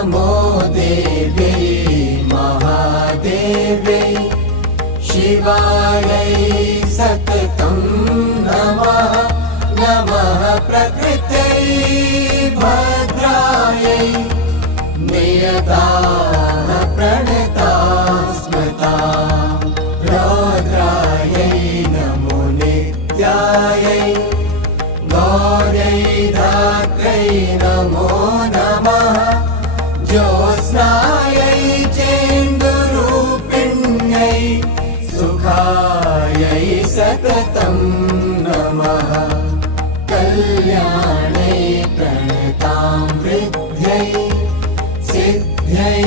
नमो देव्यै महादेव्यै शिवायै सततं नमः। नमः प्रकृत्यै भद्रायै नियताः प्रणताः स्मृताः। रौद्रायै नमो नित्यायै गौर्यै धात्र्यै नमो नमः। ज्योत्स्नायै चेन्दुरूपिण्यै सुखायै सततं नमः। कल्याणै प्रणतां वृद्ध्यै सिद्ध्यै